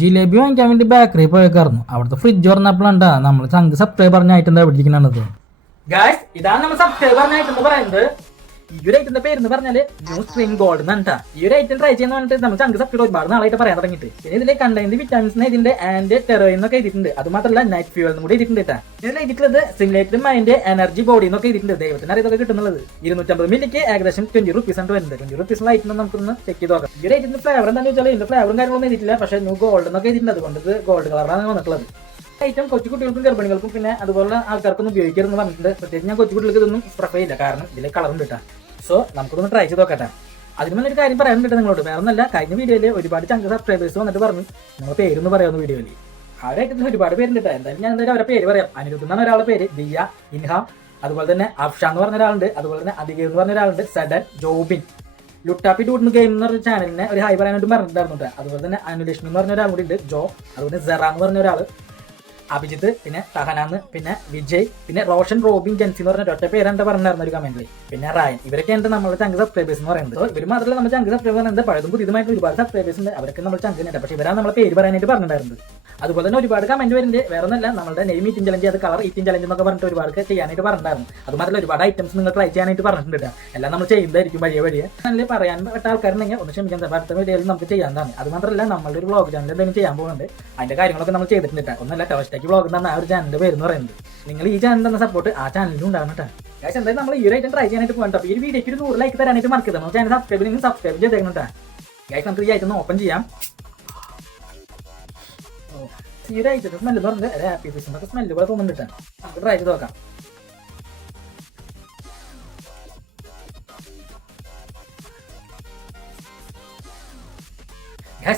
ജിലേബി വാങ്ങിക്കാൻ വേണ്ടി ബേക്കറി പോയേക്കായിരുന്നു. അവിടുത്തെ ഫ്രിഡ്ജ് പറഞ്ഞപ്പോഴാണ്ടാ നമ്മൾ ചങ്ക് സബ്സ്ക്രൈബ് പറഞ്ഞായിട്ടുണ്ട് എവിടെ ഇരിക്കണത്. ഗായ്സ്, ഇതാണ് നമ്മൾ സബ്സ്ക്രൈബ് പറഞ്ഞായിട്ടെന്ന് പറയുന്നത്. ഈ ഒരു ഐറ്റത്തിന്റെ പേര് പറഞ്ഞാല് ന്യൂ സ്ട്രിംഗ് ഗോൾഡ് എന്നാ. ഈ ഒരു ഐറ്റം ട്രൈ ചെയ്യുന്ന പറഞ്ഞിട്ട് നമ്മൾ ചങ്ക് സബ്സ്ക്രൈബ് ഒരുപാട് നാളായിട്ട് പറയാൻ തുടങ്ങിയിട്ട്. പിന്നെ ഇതിലെ കണ്ടന്റ് വിറ്റാമിൻസ് ഇതിന്റെ ആൻഡ് ടെറോയിൻ എന്നൊക്കെ എഴുതിയിട്ടുണ്ട്. അത് മാത്രമല്ല നൈറ്റ് ഫ്യൂൽ എന്നും കൂടി എഴുതിയിട്ടുണ്ട് കേട്ടാ. ഇതിൽ എഴുതിയിട്ടുള്ളത് സിമുലേറ്റഡ് മൈൻഡ് എനർജി ബോഡി എന്നൊക്കെ എഴുതിയിട്ടുണ്ട്. ദൈവത്തിന് അറിയതൊക്കെ കിട്ടുന്നത് 250 മില്ലിക്ക് ഏകദേശം 20 റുപ്പീസ് ആണ് വരുന്നത്. 20 റുപ്പീസ് ഐറ്റം നമുക്കൊന്ന് ചെക്ക് ചെയ്ത് നോക്കാം. ഈ ഒരു ഐറ്റത്തിന്റെ ഫ്ലേവർ എന്താണെന്ന് വെച്ചാൽ ഇതിന്റെ ഫ്ലേവറും കാര്യങ്ങളൊന്നും എഴുതിയിട്ടില്ല. പക്ഷേ ന്യൂ ഗോൾഡ് എന്നൊക്കെ എഴുതിയിട്ടുണ്ട്. അതുകൊണ്ട് ഇത് ഗോൾഡ് കളറാണ് വന്നിട്ടുള്ളത്. ഐറ്റം കൊച്ചു കുട്ടികൾക്കും ഗർഭിണികൾക്കും പിന്നെ അതുപോലെ ആൾക്കാർക്കൊന്നും ഉപയോഗിക്കരുതെന്ന് പറഞ്ഞിട്ടുണ്ട്. പ്രത്യേകിച്ച് ഞാൻ കൊച്ചു കുട്ടികൾക്ക് ഇതൊന്നും പ്രിഫർ ചെയ്യില്ല, കാരണം ഇതിലെ കളറുണ്ട് കേട്ടോ. സോ നമുക്കൊന്ന് ട്രൈ ചെയ്ത് നോക്കട്ടെ. അതിന് മുന്നേ ഒരു കാര്യം പറയാനുണ്ട് നിങ്ങളോട്. വേറെ ഒന്നല്ല, കഴിഞ്ഞ വീഡിയോയിൽ ഒരുപാട് ചങ്ക് സബ്സ്ക്രൈബേഴ്സ് വന്നിട്ട് പറഞ്ഞു നിങ്ങൾ പേരൊന്ന് പറയാവുന്ന വീഡിയോയിൽ. ആ ഒരു ഐറ്റത്തിന് ഒരുപാട് പേരുണ്ട് കേട്ടോ. എന്തായാലും ഞാൻ എന്തായാലും അവരുടെ പേര് പറയാം. അനിരുദ്ധ എന്നാണ് ഒരാളുടെ പേര്, ദിയ, ഇൻഹാം, അതുപോലെ തന്നെ അഫ്ഷ എന്ന് പറഞ്ഞ ഒരാളുണ്ട്, അതുപോലെ തന്നെ അധിക എന്ന് പറഞ്ഞ ഒരാളുണ്ട്, സഡൻ, ജോബിൻ, ലുട്ടാപ്പി ഡൂട്ട് ഗെയിം എന്ന് പറഞ്ഞ ചാനലിനെ ഒരു ഹൈ പറയാനായിട്ട് പറഞ്ഞിട്ടുണ്ടായിരുന്നു കേട്ടോ. അതുപോലെ തന്നെ അനുലക്ഷ്മി എന്ന് പറഞ്ഞ ഒരാൾ കൂടി ഉണ്ട്, ജോ, അതുപോലെ സെറ എന്ന് പറഞ്ഞ ഒരാൾ, അഭിജിത്ത്, പിന്നെ തഹനാന്ന്, പിന്നെ വിജയ്, പിന്നെ റോഷൻ, റോബിൻ, ജെൻസി എന്ന് പറഞ്ഞ ഒറ്റ പേര് എന്താ പറഞ്ഞിരുന്ന ഒരു കമന്റിൽ, പിന്നെ റായൻ. ഇവരൊക്കെയാണ് നമ്മുടെ ചങ്ക് സബ്സ്ക്രൈബേഴ്സ് എന്ന് പറയുന്നത്. ഇവർ മാത്രമല്ല നമ്മൾ ചങ്ക് സബ്സ്ക്രൈബർ പറയുന്നത് പഴയതും പുതിയതുമായിട്ട് ഒരുപാട് സബ്സ്ക്രൈബേഴ്സ് ഉണ്ട്. അവരൊക്കെ നമ്മൾ ചങ്കിനുണ്ട്. പക്ഷേ ഇവരാണ് നമ്മളെ പേര് പറയാനായിട്ട് പറഞ്ഞിട്ടുണ്ടായിരുന്നത്. അതുപോലെ തന്നെ ഒരുപാട് കമന്റ് വരുന്നുണ്ട്. വേറെ ഒന്നല്ല, നമ്മുടെ നെയിം ഈറ്റിംഗ് ചലഞ്ച്, അത് കളർ ഈറ്റിംഗ് ചലഞ്ച് എന്നൊക്കെ പറഞ്ഞിട്ട് ഒരുപാട് ചെയ്യാനായിട്ട് പറഞ്ഞിട്ടുണ്ടായിരുന്നു. അത് മാത്രമല്ല ഒരുപാട് ഐറ്റംസ് നിങ്ങൾ ട്രൈ ചെയ്യാനായിട്ട് പറഞ്ഞിട്ടുണ്ട്. എല്ലാം നമ്മൾ ചെയ്യുന്നതായിരിക്കും വഴിയെ നല്ല പറയാൻ പറ്റ ആൾക്കാരുണ്ടെങ്കിൽ ഒന്ന് ക്ഷമിക്കാൻ. അടുത്ത വീഡിയോയിൽ നമുക്ക് ചെയ്യാവുന്നതാണ്. അത് മാത്രമല്ല നമ്മളുടെ ഒരു വ്ളോഗ് ചാനൽ എന്തെങ്കിലും ചെയ്യാൻ പോകുന്നുണ്ട്. അതിന്റെ കാര്യങ്ങളൊക്കെ നമ്മൾ ചെയ്തിട്ടുണ്ട്. ഒന്നല്ല, ടവസ്റ്റാക്കി വ്ളോഗ് എന്നാണ് ആ ഒരു ചാനലിന്റെ പേര് എന്ന് പറയുന്നത്. നിങ്ങൾ ഈ ചാനൽ തന്ന സപ്പോർട്ട് ആ ചാനലിലും ഉണ്ടാകും കേട്ടോ. ഗൈസ്, എന്തായാലും നമ്മൾ ഈ ഒരു ഐറ്റം ട്രൈ ചെയ്യാനായിട്ട് പോകണ്ട. ഈ ഒരു വീഡിയോക്ക് ഒരു 100 ലൈക്ക് തരാനായിട്ട് മറക്കരുത്. നമ്മൾ ചാനൽ സബ്സ്ക്രൈബ് ചെയ്തേക്കണം കേട്ടോ. ഗൈസ്, നമുക്ക് ഈ ഐറ്റം ഓപ്പൺ ചെയ്യാം. ഈ ഒരു ഐറ്റം സ്മെല്ല് പറഞ്ഞത് ഹാപ്പി ഫിഷിന്റെ സ്മെല്ല് പോലെ തോന്നുന്നുണ്ട്. നമുക്ക് ട്രൈ ചെയ്ത് നോക്കാം.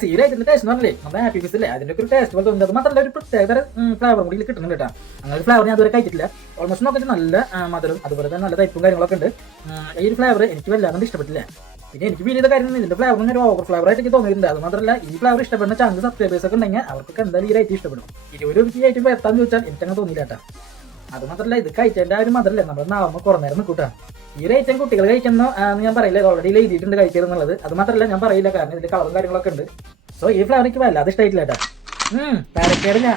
ഈ ഒരു ഐറ്റത്തിന്റെ ടേസ്റ്റ് പറഞ്ഞില്ലേ, നമ്മുടെ ഹാപ്പി ഫിഷ് അല്ലേ, അതിന്റെ ഒരു ടേസ്റ്റ് പോലെ തോന്നുന്നത്. അത് മാത്രമല്ല ഒരു പ്രത്യേക ഫ്ലേവർ കൂടി കിട്ടുന്നുണ്ട് കേട്ടോ. അങ്ങനെ ഒരു ഫ്ലേവർ ഞാൻ അതുവരെ കഴിച്ചിട്ടില്ല. ഓൾമോസ്റ്റ് നോക്കിയിട്ട് നല്ല മധുരം, അതുപോലെ തന്നെ നല്ല തൈപ്പും കാര്യങ്ങളൊക്കെ ഉണ്ട്. ഈ ഒരു ഫ്ലേവർ എനിക്ക് വല്ലാതെ ഇഷ്ടപ്പെട്ടില്ല. പിന്നെ എനിക്ക് ഫീൽ ചെയ്ത കാര്യം ഇതിന്റെ ഫ്ലേവറിന് ഒരു ഓവർ ഫ്ലേവർ ആയിട്ട് എനിക്ക് തോന്നിയിട്ടുണ്ട്. അത് മാത്രമല്ല ഈ ഫ്ലേവർ ഇഷ്ടപ്പെടുന്ന ചങ്ക് സബ്സ്ക്രൈബേഴ്സ് ഒക്കെ ഉണ്ടെങ്കിൽ അവർക്കൊക്കെ എന്തായാലും ഈ ഐറ്റം ഇഷ്ടപ്പെടും. 20 രൂപയ്ക്ക് ഈ ഐറ്റം എത്താന്ന് ചോദിച്ചാൽ എനിക്കങ്ങനെ തോന്നിയില്ല കേട്ടോ. അത് മാത്രമല്ല ഇത് കഴിച്ചതിന്റെ ആ ഒരു മധുരല്ലേ നമ്മുടെ നാവുമ്പോൾ കുറേ നേരം നിൽക്കൂട്ടാ. ഈ ഒരു ഐറ്റം കുട്ടികൾ കഴിക്കുന്ന ഞാൻ പറയില്ല, ഓൾറെഡി എഴുതിയിട്ടുണ്ട് കഴിക്കരുന്നുള്ളത്. അത് മാത്രമല്ല ഞാൻ പറയില്ല, കാരണം ഇതിന്റെ കളറും കാര്യങ്ങളൊക്കെ ഉണ്ട്. സോ ഈ ഫ്ലേവർ എനിക്ക് വല്ലാതെ ഇഷ്ടമായിട്ടില്ല കേട്ടോ. പാരക്കേടില്ല.